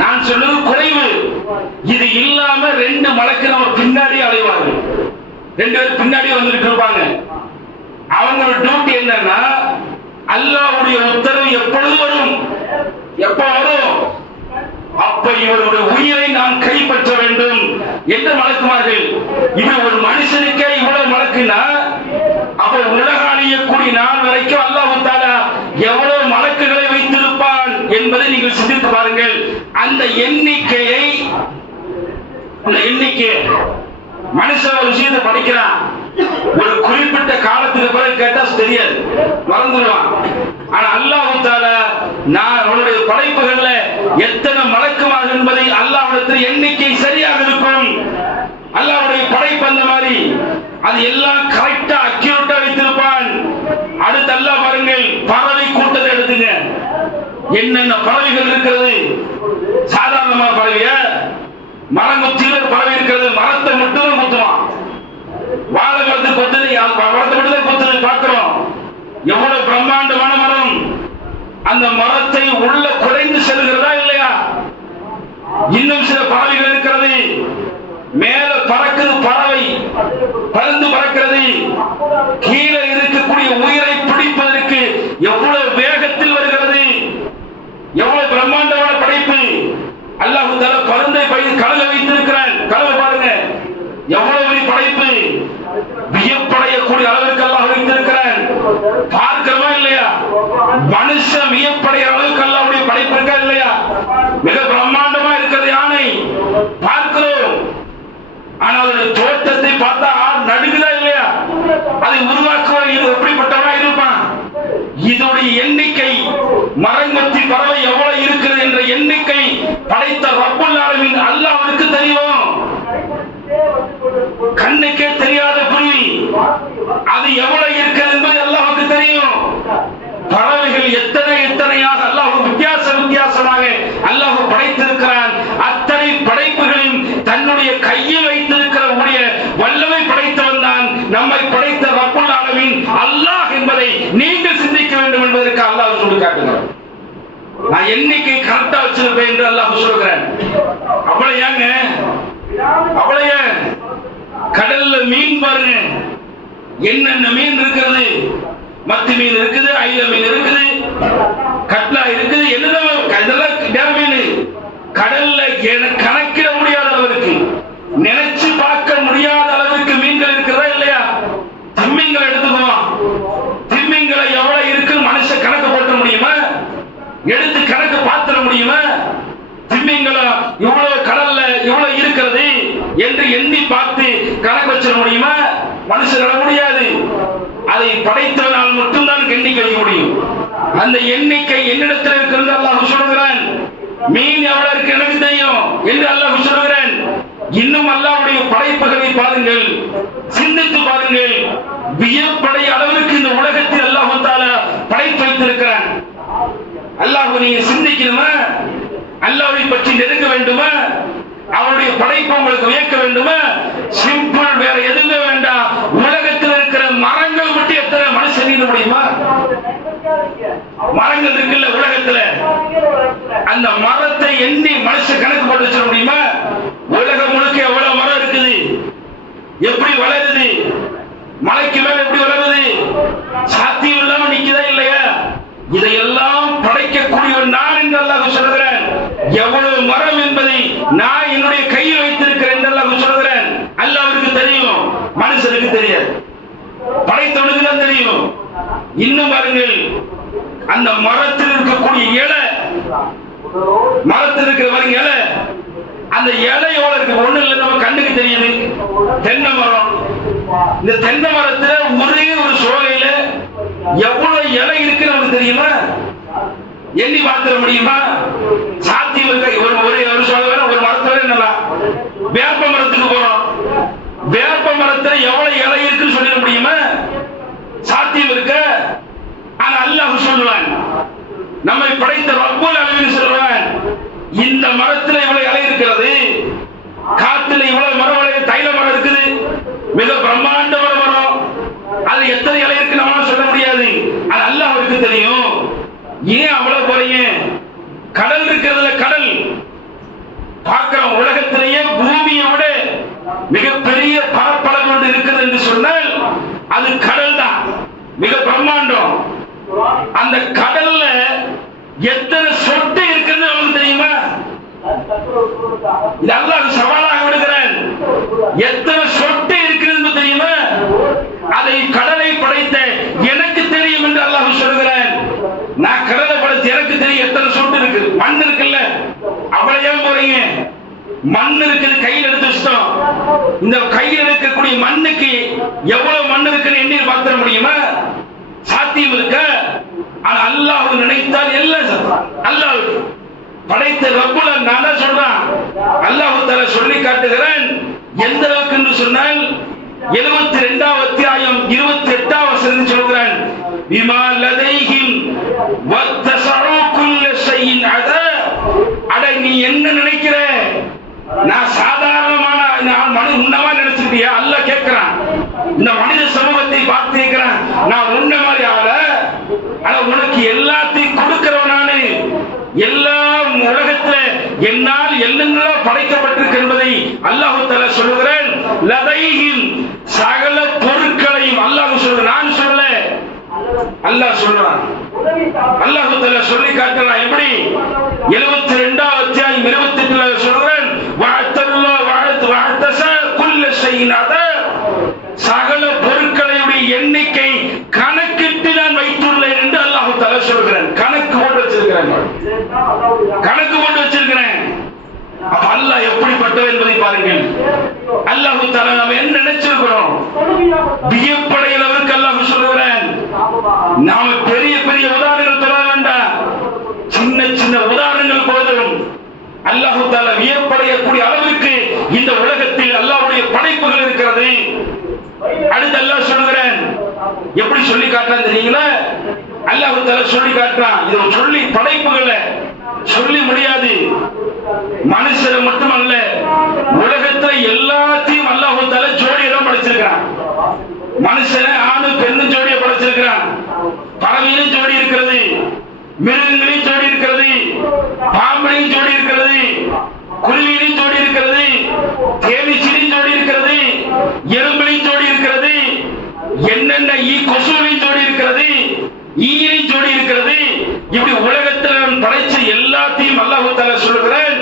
நான் நான் சொல்றது குறைவு. இது இல்லாம 2 மலக்கு நம்ம பின்னாடி அலைவார்கள். 2 பேர் பின்னாடி வந்துட்டு இருப்பாங்க. அவங்களோட டியூட்டி என்னன்னா, அல்லாஹ்வுடைய உத்தரவு எப்பொழுது வரும், எப்ப வரும், அப்ப இவருடைய உயிரை நாம் கைப்பற்ற வேண்டும் என்று மலக்குமார்கள். இவர் ஒரு மனுஷனுக்கே இவ்வளவு மலக்குன்னா, அப்ப உலக அழியக்கூடிய நாள் வரைக்கும் அல்லாஹ் தஆலா எவ்வளவு மலக்குகளை வைத்திருப்பான் என்பதை நீங்கள் சிந்தித்து பாருங்கள். அந்த எண்ணிக்கையை மனுஷன் ஒரு விஷயத்தை படிக்கிறான், ஒரு குறிப்பிட்ட காலத்துக்கு பிறகு கேட்டா தெரியாது, மறந்துடுவான். ஆனா அல்லாஹ் தஆலா நான் அவருடைய படைப்புகள்ல எத்தனை மலக்குமார்கள் என்பதை அல்லாஹ்விடத்தில் எண்ணிக்கை சரியாக இருக்கும். அல்லாஹ்வுடைய படைப்பு அந்த மாதிரி அது எல்லாம் கரெக்டா அக்யூரேட்டா வைத்திருப்பான். அடுத்து அல்லாஹ் பாருங்கள், பறவை கூட்டத்தை எடுத்துங்க. என்னென்ன பறவைகள் இருக்கிறது. சாதாரணமா பறவைய மரங்குத்தியில பறவை இருக்கிறது, மரத்தை மட்டும் குத்துவான். வாழை மரத்தை கொத்துது, மரத்தை மட்டும் கொத்துது பார்க்கிறோம். எவ்வளவு பிரம்மாண்டமான மரம். அந்த மரத்தை உள்ள குறைந்து செல்கிறதா இல்லையா? இன்னும் சில பறவைகள் இருக்கிறது, மேல பறக்குது, பறவை பறந்து பறக்கிறது. கீழே இருக்கக்கூடிய உயிரை பிடிப்பதற்கு எவ்வளவு வேகத்தில் வருகிறது. எவ்வளவு பிரம்மாண்டமான படைப்பு. அல்லாஹ் தஆலா பருந்தை கழுக வைத்திருக்கிறான். கழுக பாருங்க, எவ்வளவு பெரிய படைப்பு. வியப்படையக்கூடிய அளவிற்கு அல்லாஹ் வைத்திருக்கிறான். பார்க்கிறோமா இல்லையா? மனுஷன் வியப்படைய அளவுக்கு அல்லாஹ்வுடைய படைப்பு இருக்கா இல்லையா? மிக பிரம்மாண்டமா இருக்கிறது யானை, பார்க்கிறோம். ஆனால் தோட்டத்தை பார்த்தா நடுங்குதா இல்லையா? அதை உருவாக்குவார் எப்படிப்பட்டவனா இருப்பான். இதோடைய எண்ணிக்கை, மரங்கொத்தி பறவை எவ்வளவு இருக்கிறது என்ற எண்ணிக்கை படைத்த ரப்புல் ஆலமீன் அல்லாஹ்வுக்கு தெரியும். கண்ணுக்கே தெரியாத புலி அது எவ்வளவு இருக்கிறது என்பது அல்லாஹ்வுக்கு தெரியும். பறவைகள் எத்தனையாக அல்லாஹ் வித்தியாசமாக அல்லாஹ் படைத்திருக்கிறான். அத்தனை படைப்புகளையும் தன்னுடைய கையில் வைத்திருக்கிற வல்லமை படைத்தவன் தான் நம்மை படைத்த ரப்புல் ஆலமீன் அல்லாஹ் என்பதை நீங்கள் சிந்திக்க வேண்டும் என்பதற்கு அல்லாஹ் சொல்லி காட்டுகிறான். நான் எண்ணிக்கை கரெக்டா வச்சிருப்பேன் என்று அல்லாஹ் சொல்கிறான். அவ்வளவு ஏங்க, அவ்வளவு கடல்ல மீன் பாருங்க, என்னென்ன மீன் இருக்கிறது. மத்தி மீன் இருக்குது, ஐல மீன் இருக்குது, கட்லா இருக்குது, என்னென்ன மீன் கடல்ல கணக்கிட முடியாத அளவிற்கு, நினைச்சு பார்க்க முடியாத அளவிற்கு மீன்கள் இருக்கிறதா இல்லையா? திமிங்களை எடுத்துக்குவோம். திமிங்களை எவ்வளவு இருக்கு மனுஷன் கணக்கு போட்ட முடியுமா? எடுத்து கணக்கு பார்த்துட முடியுமா? திமிங்களை இவ்வளவு கடல்ல இவ்வளவு இருக்கிறது என்று எண்ணி பார்த்து கணக்கு வச்சிட முடியுமா? மனுஷனால முடியாது. அதை படைத்தவனால் மட்டும்தான் எண்ணிக்கை வைக்க முடியும். அந்த எண்ணிக்கை என்னிடத்தில் இருக்கிறது அல்லாஹ் சொல்கிறான். மீன் எவ்வளவு இருக்கு எனக்கு தெரியும் என்று அல்லாஹ் சொல்கிறான். இன்னும் அல்லாஹ்வுடைய படைப்புகளை பாருங்கள், சிந்தித்து பாருங்கள். வியப்படைய அளவிற்கு இந்த உலகத்தில் அல்லாஹ் தஆலா படைத்து வைத்திருக்கிறான். அல்லாஹ் நீங்க சிந்திக்கணுமா? அல்லாஹ்வை பற்றி நெருங்க வேண்டுமா? அவருடைய படைப்பு உங்களுக்கு வியக்க வேண்டுமா? சிம்பிள், வேற எதுவுமே வேண்டாம். உலகத்தில் இருக்கிற மரங்கள் மட்டும் எத்தனை மனுஷன் நீங்க முடியுமா? மரங்கள் இருக்குல்ல உலகத்துல, அந்த மரத்தை எண்ணி மனுஷன் கணக்கு போட்டு வச்சிட முடியுமா? உலகம் முழுக்க எவ்வளவு மரம் இருக்குது, எப்படி வளருது, மலைக்கு மேல எப்படி வளருது, சாத்தியம் இல்லாம நிக்குதா இல்லையா? இதையெல்லாம் படைக்கக்கூடிய ஒரு நான் என்று அல்லாஹ் சொல்கிறான். எவ்வளவு மரம் என்பதை நான் என்னுடைய கையில் வைத்திருக்கிறேன் என்று அல்லாஹ் சொல்கிறான். அல்லாஹ்வுக்கு தெரியும், மனுஷனுக்கு தெரியாது, படைத்தவனுக்கு தான் தெரியும். இன்னும் பாருங்கள், அந்த மரத்தில் இருக்கக்கூடிய இலை, மரத்தில் இருக்கிற பாருங்க இலை, அந்த இலை எவ்வளவு இருக்கு? ஒண்ணு இல்லை, நம்ம கண்ணுக்கு தெரியுது. தென்னை மரம், இந்த தென்னை மரத்துல ஒரே ஒரு சோலையில எவ்வளவு இலை இருக்கு நமக்கு தெரியுமா? எண்ணி பார்த்துட முடியுமா? சாத்தியம் இருக்க ஒரு சோலை ஒரு மரத்துல என்னன்னா, வேப்ப மரத்துக்கு போறோம், வேப்ப மரத்துல எவ்வளவு இலை இருக்குன்னு சொல்லிட முடியுமா? சாத்தியம் இருக்க? ஆனா அல்லாஹ் சொல்லுவான், நம்மை படைத்த ரப்புல் ஆலமீன் சொல்லுவான், இந்த மரத்துல இவ்வளவு இலை இருக்கிறது, காட்டுல இவ்வளவு மரம், தைல மரம் இருக்குது, மிக பிரம்மாண்டமான மரம், அது எத்தனை இலை இருக்கு நம்மளால சொல்ல முடியாது. அது அல்லாஹ்வுக்கு தெரியும். ஏன் அவ்வளவு போறீங்க? கடல் இருக்கிறதுல கடல் மிக பிரம்மாண்டம். அந்த கடல்ல எத்தனை சொட்டு இருக்குது நமக்கு தெரியுமா? இது அல்லாஹ் சவாலாக விடுகிறான். எத்தனை சொட்டு இருக்கிறது தெரியுமா? அதை கடலை படைத்த எனக்கு தெரியும் என்று அல்லாஹ் சொல்கிறான். நான் கடலை படைத்த எனக்கு தெரியும் எத்தனை சொட்டு இருக்கு. மண் இருக்குல்ல, அவளை ஏன் போறீங்க? மண் இருக்குது, கையில் எடுத்து வச்சிட்டோம். இந்த கையில் இருக்கக்கூடிய மண்ணுக்கு எவ்வளவு மண் இருக்குன்னு எண்ணி பார்த்துட முடியுமா? சாத்தியம் இருக்க. ஆனா அல்லாஹ் நினைத்தால் எல்லாம் அல்லாஹ் படைத்த ரப்புல நானா சொல்றான். அல்லாஹ் தஆலா சொல்லி காட்டுகிறான். எந்த அளவுக்கு என்று சொன்னால் 72வது அத்தியாயம் 28வது வசனம் சொல்கிறான். பிமா லதைஹிம் வத்தஸஉ குல்ல ஷைஇன் அதா. அட நீ என்ன நினைக்கிற? நான் சாதாரணமான உன்னமா நினைச்சிட்டியா? அல்லாஹ் கேட்கிறான். இந்த மனித சமூகத்தை பார்த்து கேட்கிறான், நான் உன்ன மாதிரி ஆள? ஆனா உனக்கு எல்லாத்தையும் கொடுக்கிறவன் நானு. எல்லா உலகத்துல என்னால் என்னென்னலாம் படைக்கப்பட்டிருக்கு என்பதை அல்லாஹ் தஆலா சொல்லுகிறான். லதைஹிம் சகல பொருட்களையும் அல்லாஹ் சொல்றான். நான் சொல்ல, அல்லாஹ் சொல்றான். அல்லாஹ் தஆலா சொல்லி காட்டுறான். எப்படி? 72வது அத்தியாயம் 28ல சொல்றான். வஅத்தல்லாஹு வஅத்தஸ குல்ல ஷைஇன் அதா. சகல பொருட்களுடைய எண்ணிக்கை கணக்கிட்டு நான் வைத்துள்ளேன் என்று அல்லாஹ் தஆலா சொல்கிறான். கணக்கு போட்டு வச்சிருக்கிறேன், கணக்கு போட்டு வச்சிருக்கிறேன். அப்ப அல்லாஹ் எப்படிப்பட்டவன் என்பதை பாருங்கள். அல்லாஹ் தஆலா நாம என்ன நினைச்சிருக்கிறோம்? வியப்படைகிற அளவுக்கு அல்லாஹ் சொல்கிறான். நாம பெரிய பெரிய உதாரணங்கள் சொல்ல வேண்டாம், சின்ன சின்ன உதாரணங்கள் போதும். அல்லாஹ் தஆலா வியப்படையக்கூடிய அளவுக்கு இந்த உலகத்தில் அல்லாஹ்வுடைய படைப்புகள் இருக்கிறது. அடுத்து அல்லாஹ் சொல்கிறான். எப்படி சொல்லி காட்டுறான் தெரியுங்களா? அல்லாஹ் தஆலா சொல்லி காட்டுறான். இது சொல்லி படைப்புகளை சொல்லி முடியாது. மனுஷரை மட்டுமல்ல, உலகத்துல எல்லாத்தையும் அல்லாஹ் தஆலா ஜோடியெல்லாம் படைச்சிருக்கிறான். மனுஷனை ஆணு பெண்ணு ஜோடியை படைச்சிருக்கிறான். பறவையிலும் ஜோடி இருக்கிறது, மிருகங்களையும் ஜோடி இருக்கிறது, பாம்பையும் ஜோடி இருக்கிறது, குருவியிலும் ஜோடி இருக்கிறது, தேனீச்சிலையும் ஜோடி இருக்கிறது, எறும்பிலையும் ஜோடி இருக்கிறது, என்னென்ன கொசுவிலையும் ஜோடி இருக்கிறது, ஈயிலையும் ஜோடி இருக்கிறது. இப்படி உலகத்தில் நான் படைச்ச எல்லாத்தையும் அல்லாஹ் தஆலா சொல்லுகிறான்.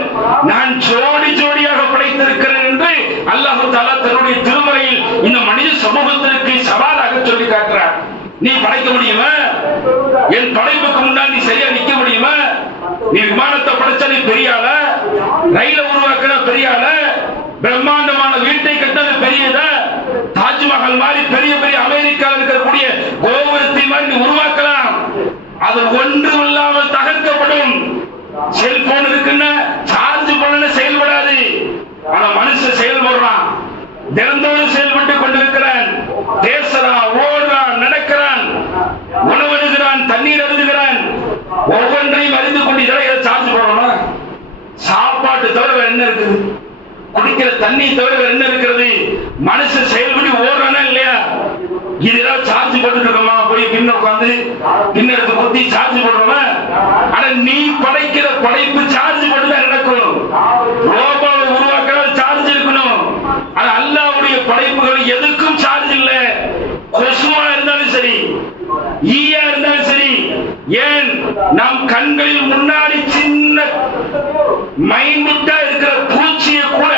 நான் ஜோடி ஜோடியாக படைத்திருக்கிறேன் என்று அல்லாஹ் தஆலா தன்னுடைய திருமறையில் இந்த மனித சமூகத்திற்கு சவாலாக சொல்லி காட்டுறார். நீ படைக்க முடியுமா? என் படைப்புக்கு முன்னால் நீ சரியா நிக்க முடியுமா? நீ விமானத்தை படைச்சா நீ பெரிய ஆள? ரயில உருவாக்குற பெரிய ஆள? பிரம்மாண்டமான வீட்டை கட்டது பெரியதா? தாஜ்மஹால் மாதிரி பெரிய பெரிய அமெரிக்காவில் இருக்கக்கூடிய கோபுரத்தை மாதிரி நீ உருவாக்கலாம். அது ஒன்றும் இல்லாமல் தகர்க்கப்படும். செல்போன் இருக்குன்னா சார்ஜ் பண்ண செயல்படாது. ஆனா மனுஷன் செயல்படுறான், தினந்தோறும் செயல்பட்டு கொண்டிருக்கிறான். பேசுறான், ஓடுறான், நடக்கிறான், உணவெடுக்கிறான், தண்ணீர் அருந்துகிறான். ஒவ்வொன்றையும் அறிந்து கொண்டு இதெல்லாம் சார்ஜ் போடணும். சாப்பாட்டு தவிர என்ன இருக்குது? குடிக்கிற தண்ணி தவிர என்ன இருக்கிறது? மனுஷன் செயல்படி ஓடுறானா இல்லையா? இதெல்லாம் சார்ஜ் போட்டுட்டு இருக்கோமா? போய் பின்ன உட்காந்து பின்னெடுத்து குத்தி சார்ஜ் போடுறோமா? ஆனா நீ படைக்கிற படைப்பு சார்ஜ் போட்டு தான் நடக்கும். ரோபோவை உருவாக்க சார்ஜ் இருக்கணும். ஆனா அல்லாஹ்வுடைய படைப்புகள் எதுக்கும் சார்ஜ் இல்ல. கொசுவா இருந்தாலும் சரி, ஈயா இருந்தாலும் சரி. ஏன்? நம் கண்களில் முன்னாடி சின்ன மைன்யூட்டா இருக்கிற பூச்சியை கூட,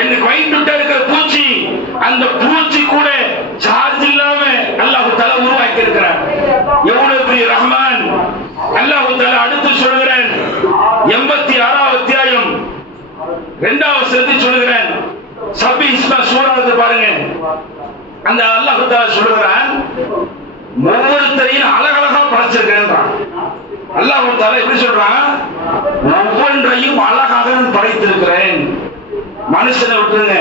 எனக்கு மைன்யூட்டா இருக்கிற பூச்சி, அந்த பூச்சி கூட சார்ஜ் இல்லாம அல்லாஹ் தஆலா உருவாக்கி இருக்கிறார். எவ்வளவு பெரிய ரஹ்மான்! அல்லாஹ் தஆலா அடுத்து சொல்கிறான். 86வது அத்தியாயம் 2வது வசனத்தில் சொல்கிறான். சபி இஸ்மா சூராவை பாருங்க. அந்த அல்லாஹ் தஆலா சொல்கிறான், ஒவ்வொருத்தரையும் அழகழகா படைச்சிருக்கிறேன். அல்லாஹ் தஆலா எப்படி சொல்றான்? ஒவ்வொன்றையும் அழகாக நான் படைத்திருக்கிறேன். மனுஷனை விட்டுருங்க,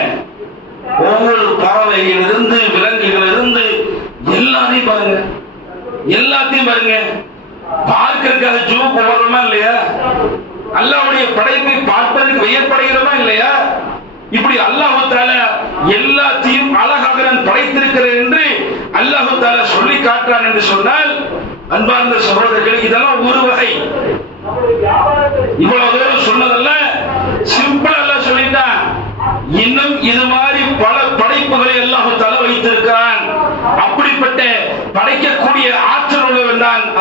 ஒவ்வொரு பறவைகளிலிருந்து விலங்குகளிலிருந்து எல்லாரையும் பாருங்க, எல்லாத்தையும் பாருங்க. பார்க்கிறதுக்காக ஜூ போடுறோமா இல்லையா? அல்லாஹ்வுடைய படைப்பை பார்ப்பதற்கு வியப்படைகிறோமா இல்லையா? இப்படி அல்லாஹ் தஆலா எல்லாத்தையும் அழகாக நான் படைத்திருக்கிறேன் என்று அல்லாஹ் தஆலா சொல்லி காட்டுறான் என்று சொன்னால், அன்பார்ந்த சகோதரர்களே, இதெல்லாம் ஒரு வகை. இவ்வளவு தூரம் சொன்னதல்ல, சிம்பிளா அல்லாஹ் சொல்லிட்டான். இன்னும் இது மாதிரி பல படைப்புகளை அல்லாஹ் தஆலா வைத்திருக்கிறான். அப்படிப்பட்ட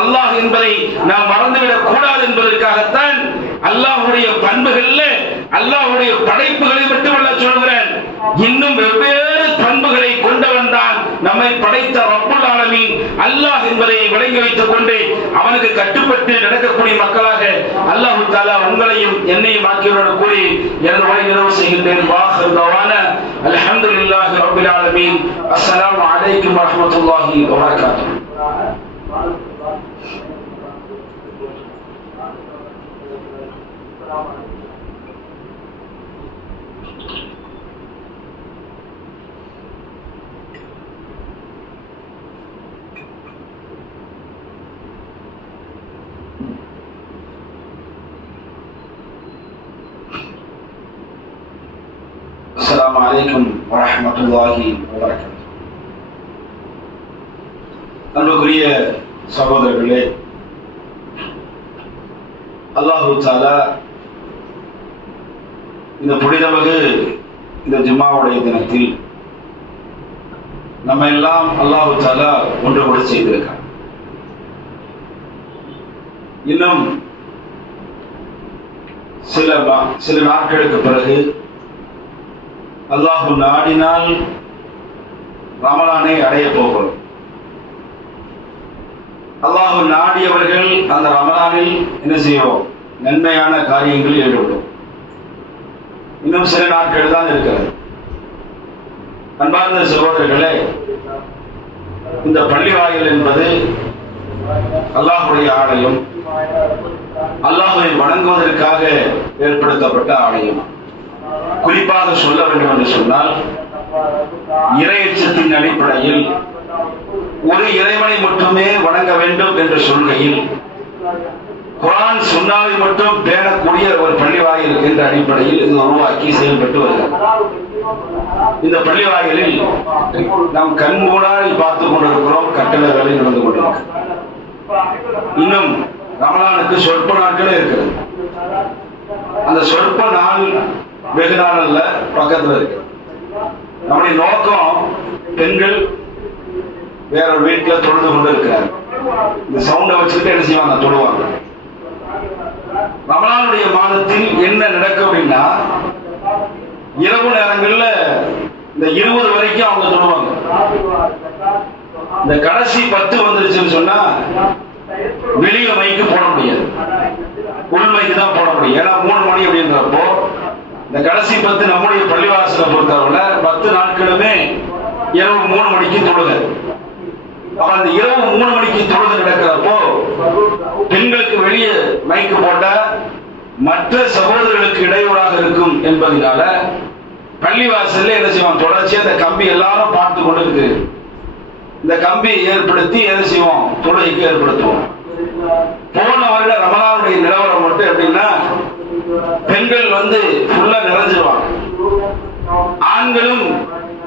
அல்லாஹ் என்பதை நாம் மறந்துவிடக் கூடாது என்பதற்காகத்தான் அல்லாஹ்வுடைய பண்புகள்ல அல்லாஹ்வுடைய படைப்புகளை மட்டுமல்ல சொல்கிறேன், இன்னும் வெவ்வேறு பண்புகளை கொண்டவன் தான் நம்மை படைத்த ரப்புல் ஆலமீன் அல்லாஹ் என்பதை விளங்கி வைத்துக் கொண்டு அவனுக்கு கட்டுப்பட்டு நடக்கக்கூடிய மக்களாக அல்லாஹ் தஆலா உங்களையும் என்னையும் ஆக்கியவர்கள் கூறி எனது உரை நிறைவு செய்கின்றேன். வாஹிர் தவானா அல்ஹம்துலில்லாஹி ரப்பில் ஆலமீன். அஸ்ஸலாமு அலைக்கும் வரஹ்மத்துல்லாஹி வபரகாத்துஹு. அஸ்ஸலாமு அலைக்கும் வரஹ்மத்துல்லாஹி வபரகாத்துஹு. அன்புக்குரிய சகோதரர்களே, அல்லாஹு தஆலா இந்த புனிதமிகு இந்த ஜும்மாவுடைய தினத்தில் நம்ம எல்லாம் அல்லாஹு தஆலா ஒன்று கூட செய்திருக்கார். இன்னும் சில நாட்களுக்கு பிறகு அல்லாஹ் நாடினால் ரமலானை அடைய போகிறோம். அல்லாஹ் நாடியவர்கள் அந்த ரமலானில் என்ன செய்வோம்? நன்மையான காரியங்களில் ஈடுபடும். இன்னும் சில நாட்கள் தான் இருக்கிறது. அன்பார்ந்த சகோதரர்களே, இந்த பள்ளிவாயில் என்பது அல்லாஹ்வுடைய ஆலயம், அல்லாஹ்வை வணங்குவதற்காக ஏற்படுத்தப்பட்ட ஆலயம். குறிப்பாக சொல்ல வேண்டும் என்று சொன்னால், இறையச்சத்தின் அடிப்படையில் ஒரு இறைவனை மட்டுமே வணங்க வேண்டும் என்ற சொல்கையில் குர்ஆன் சுன்னாவை மட்டும் பேணக்கூடிய ஒரு பள்ளிவாயில் என்ற அடிப்படையில் இது உருவாக்கி செயல்பட்டு வருகிறது. இந்த பள்ளிவாயிலில் நாம் கண்மூடால் பார்த்துக் கொண்டிருக்கிறோம், கட்டளை நடந்து கொண்டிருக்கிறோம். இன்னும் ரமலானுக்கு சொற்ப நாட்களே இருக்கிறது. அந்த சொற்ப நாள் வெகு நாள் அல்ல, பக்கத்தில் இருக்கு. நம்முடைய நோக்கம், பெண்கள் வேற வீட்டுல தொழுது கொண்டு இருக்கிறார். இந்த சவுண்டை வச்சுக்கிட்டு என்ன செய்வாங்க? தொழுவாங்க. ரமலானுடைய மாதத்தில் என்ன நடக்கும் அப்படின்னா, இரவு நேரங்கள்ல இந்த 20 வரைக்கும் அவங்க தொழுவாங்க. இந்த கடைசி 10 வந்துருச்சுன்னு சொன்னா வெளியில மைக்கு போட முடியாது, உள் மைக்கு தான் போட முடியும். ஏன்னா 3 மணி அப்படின்றப்போ இந்த கடைசி 10 நம்முடைய பள்ளிவாசலை பொறுத்தவரை 10 நாட்களுமே இரவு 3 மணிக்கு தொழுக. அப்ப அந்த இரவு 3 மணிக்கு தொழுக நடக்கிறப்போ பெண்களுக்கு வெளியே மைக்கு போட்டா மற்ற சகோதரர்களுக்கு இடையூறாக இருக்கும் என்பதனால பள்ளிவாசல்ல என்ன செய்வோம்? தொடர்ச்சியா இந்த கம்பி எல்லாரும் பார்த்து கொண்டு இருக்கு. இந்த கம்பியை ஏற்படுத்தி என்ன செய்வோம்? தொழுகைக்கு ஏற்படுத்துவோம். போன வருட ரமலானுடைய நிலவரம் மட்டும் எப்படின்னா, பெண்கள் வந்து ஃபுல்லா நிறைஞ்சிருவாங்க, ஆண்களும்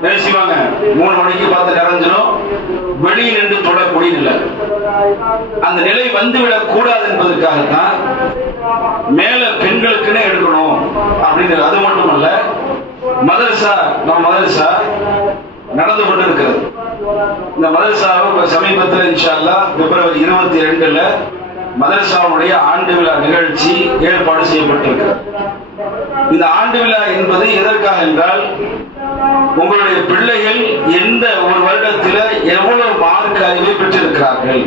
என்ன செய்வாங்க? 3 மணிக்கு பார்த்து நிறைஞ்சிடும். வெளியில் நின்று தொழக்கூடிய நிலை, அந்த நிலை வந்துவிடக் கூடாது என்பதற்காகத்தான் மேல பெண்களுக்குன்னு எடுக்கணும் அப்படின்னு. அது மட்டுமல்ல, மதரசா, நம்ம மதரசா நடந்து கொண்டு இருக்கிறது. இந்த மதரசாவை சமீபத்தில் இன்ஷா அல்லாஹ் பிப்ரவரி 22 மதரசாவுடைய ஆண்டு விழா நிகழ்ச்சி ஏற்பாடு செய்யப்பட்டிருக்கிறது. இந்த ஆண்டு விழா என்பது எதற்காக என்றால், உங்களுடைய பிள்ளைகள் எந்த ஒரு வருடத்தில் எவ்வளவு மார்க் அறிவை பெற்றிருக்கிறார்கள்,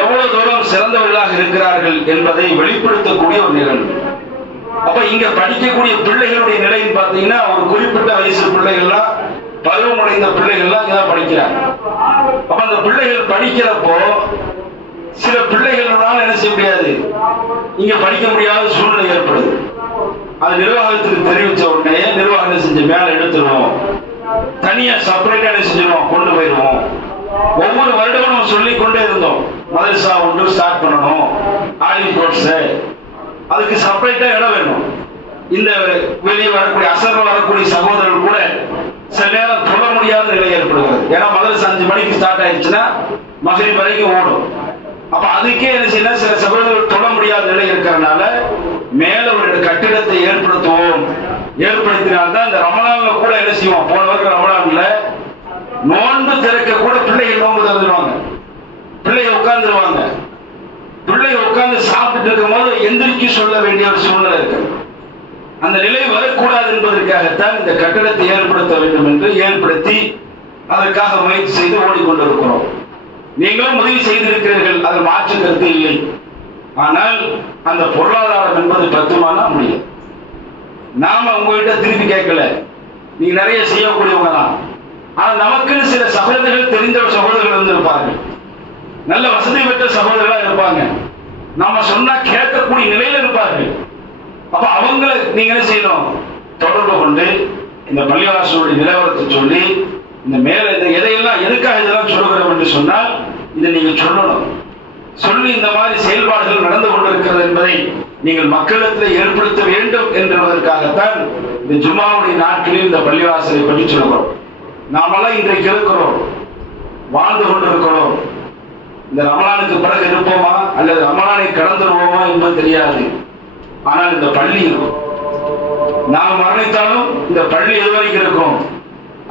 எவ்வளவு தூரம் சிறந்தவர்களாக இருக்கிறார்கள் என்பதை வெளிப்படுத்தக்கூடிய ஒரு நிகழ்வு. அப்ப இங்க படிக்கக்கூடிய பிள்ளைகளுடைய நிலைன்னு பாத்தீங்கன்னா, ஒரு குறிப்பிட்ட வயசு பிள்ளைகள்லாம், பருவமடைந்த பிள்ளைகள்லாம் இங்கதான் படிக்கிறாங்க. அப்ப அந்த பிள்ளைகள் படிக்கிறப்போ சில பிள்ளைகளால் என்ன செய்ய முடியாது, இங்க படிக்க முடியாத சூழ்நிலை ஏற்படுது. அது நிர்வாகத்துக்கு தெரிவிச்ச உடனே நிர்வாகம் செஞ்சு மேல எடுத்துருவோம், தனியா செப்பரேட்டா என்ன செஞ்சிருவோம், கொண்டு போயிருவோம். ஒவ்வொரு வருடமும் நம்ம சொல்லிக் கொண்டே இருந்தோம், மதரசா ஒன்று ஸ்டார்ட் பண்ணணும், ஆலிம் கோர்ஸ், அதுக்கு செப்பரேட்டா இடம் வேணும். இந்த வெளியே வரக்கூடிய அசர்ல வரக்கூடிய சகோதரர்கள் கூட சில நேரம் தொழ முடியாத நிலை ஏற்படுகிறது. ஏன்னா மதரசா 5 மணிக்கு ஸ்டார்ட் ஆயிடுச்சுன்னா மகரிப் வரைக்கும் ஓடும். அப்ப அதுக்கே என்ன செய்யணும், சில சகோதரர்கள் தொழ முடியாத நிலை இருக்கிறதுனால மேல ஒரு கட்டிடத்தை ஏற்படுத்துவோம். ஏற்படுத்தினால்தான் இந்த ரமலான்ல கூட என்ன செய்வோம், போன வருடம் ரமலான்ல நோன்பு திறக்க கூட பிள்ளைகள் நோன்பு திறந்துடுவாங்க. பிள்ளைய உட்கார்ந்துருவாங்க. பிள்ளைய உட்கார்ந்து சாப்பிட்டு இருக்கும் போது எந்திரிக்க சொல்ல வேண்டிய ஒரு சூழ்நிலை இருக்கு. அந்த நிலை வரக்கூடாது என்பதற்காகத்தான் இந்த கட்டடத்தை ஏற்படுத்த வேண்டும் என்று ஏற்படுத்தி அதற்காக முயற்சி செய்து ஓடிக்கொண்டிருக்கிறோம். நீங்களும் உதவி செய்திருக்கிறீர்கள், அது மாற்று கருத்து இல்லை. ஆனால் அந்த பொருளாதாரம் என்பது பத்துமானா முடியும். நாம உங்ககிட்ட திருப்பி கேட்கல, நீங்க நிறைய செய்யக்கூடியவங்க தான். ஆனா நமக்குன்னு சில சகோதரர்கள், தெரிந்த சகோதரர்கள் வந்து இருப்பார்கள், நல்ல வசதி பெற்ற சகோதரர்களா இருப்பாங்க, நாம சொன்னா கேட்கக்கூடிய நிலையில இருப்பார்கள். அப்ப அவங்களை நீங்க என்ன செய்யணும், தொடர்பு கொண்டு இந்த பள்ளிவாசலுடைய நிலவரத்தை சொல்லி, இந்த மேல இந்த எதையெல்லாம் எதுக்காக இதெல்லாம் சொல்லுகிறோம் என்று சொன்னால் இதை நீங்க சொல்லணும். சொல்லி இந்த மாதிரி செயல்பாடுகள் நடந்து கொண்டிருக்கிறது என்பதை நீங்கள் மக்களிடத்தில் ஏற்படுத்த வேண்டும் என்பதற்காகத்தான் இந்த ஜும்மாவுடைய நாட்களில் இந்த பள்ளிவாசலை பற்றி சொல்லுகிறோம். நாமெல்லாம் இன்றைக்கு இருக்கிறோம், வாழ்ந்து கொண்டிருக்கிறோம். இந்த ரமலானுக்கு பிறகு இருப்போமா அல்லது ரமலானை கடந்துருவோமா என்பது தெரியாது. ஆனால் இந்த பள்ளி இருக்கும். நாம் மரணித்தாலும் இந்த பள்ளி எது வரைக்கும் இருக்கும்?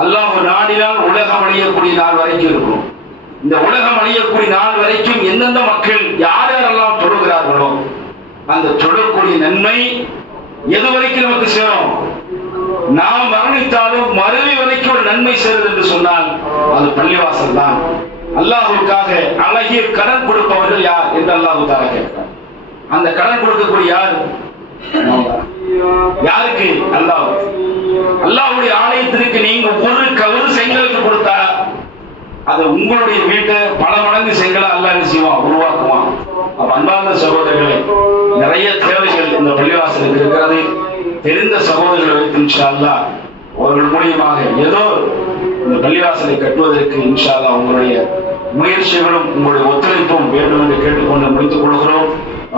அல்லாஹ் நாடினால் உலகம் அழியக்கூடிய நாள் வரைக்கும் இருக்கும். இந்த உலகம் அழியக்கூடிய நாள் வரைக்கும் எந்தெந்த மக்கள் யார் யாரெல்லாம் தொழுகிறார்களோ அந்த தொழக்கூடிய நன்மை எது வரைக்கும் நமக்கு சேரும்? நாம் மரணித்தாலும் மறுமை வரைக்கும் ஒரு நன்மை சேருது என்று சொன்னால் அது பள்ளிவாசல் தான். அல்லாஹ்வுக்காக அழகிய கடன் கொடுப்பவர்கள் யார் என்று அல்லாஹ் தஆலா கேட்கிறார். அந்த கடன் கொடுக்கக்கூடிய யார்? யாருக்கு? அல்லாஹ். அல்லாஹ்வுடைய ஆலயத்திற்கு நீங்க ஒரு கவரு செங்கலுக்கு கொடுத்தா அது உங்களுடைய வீட்டை பல மடங்கு செங்கலை அல்லாஹ் செய்வான், உருவாக்குவான். அப்ப அன்பார்ந்த சகோதரர்களே, நிறைய தேவைகள் இந்த பள்ளிவாசலுக்கு இருக்கிறது. தெரிந்த சகோதரர்களை வைத்து இன்ஷா அல்லாஹ் அவர்கள் மூலியமாக ஏதோ இந்த பள்ளிவாசலை கட்டுவதற்கு இன்ஷா அல்லாஹ் உங்களுடைய முயற்சிகளும் உங்களுடைய ஒத்துழைப்பும் வேண்டும் என்று கேட்டுக்கொண்டு முடித்துக் கொள்கிறோம்.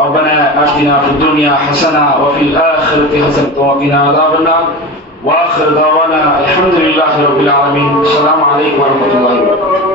ربنا آتنا في الدنيا حسنة وفي الآخرة حسنة وقنا عذاب النار وآخر دعوانا الحمد لله رب العالمين. السلام عليكم ورحمة الله وبركاته.